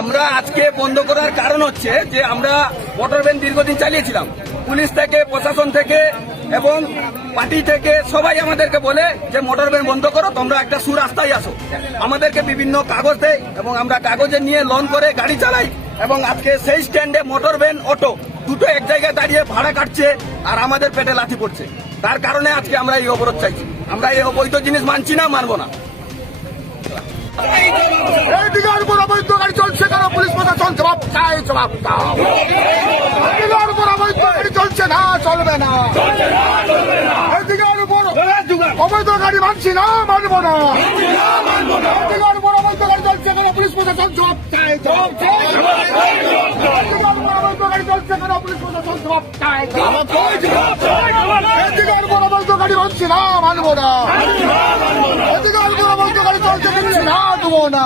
আমরা আজকে বন্ধ করার কারণ হচ্ছে যে আমরা মোটর ভ্যান দীর্ঘদিন চালিয়েছিলাম। পুলিশ থেকে, প্রশাসন থেকে এবং পার্টি থেকে সবাই আমাদেরকে বলে যে মোটর ভ্যান বন্ধ করো, তোমরা একটা সুরাস্তায় আসো। আমাদেরকে বিভিন্ন কাগজ দেয় এবং আমরা কাগজে নিয়ে লোন করে গাড়ি চালাই। এবং আজকে সেই স্ট্যান্ডে মোটর ভ্যান, অটো দুটো এক জায়গায় দাঁড়িয়ে ভাড়া কাটছে আর আমাদের পেটে লাথি পড়ছে। তার কারণে আজকে আমরা এই অবরোধ চাইছি। আমরা এই অবৈধ জিনিস মানছি না, মানবো না। এইদিকে উপর অবৈধ গাড়ি চলছে কেন? পুলিশ প্রশাসন জবাব চাই, জবাব দাও। এইদিকে উপর অবৈধ গাড়ি চলছে না, চলবে না। এইদিকে উপর অবৈধ গাড়ি মানছি না, মানবো না। এইদিকে উপর অবৈধ গাড়ি চলছে কেন? পুলিশ প্রশাসন জবাব চাই, জবাব চাই। এইদিকে উপর অবৈধ গাড়ি চলছে কেন? পুলিশ প্রশাসন জবাব চাই, জবাব চাই। এইদিকে উপর অবৈধ গাড়ি মানছি না, মানবো না। এদিকে অবৈধ গাড়ি চলছে না, দেবো না।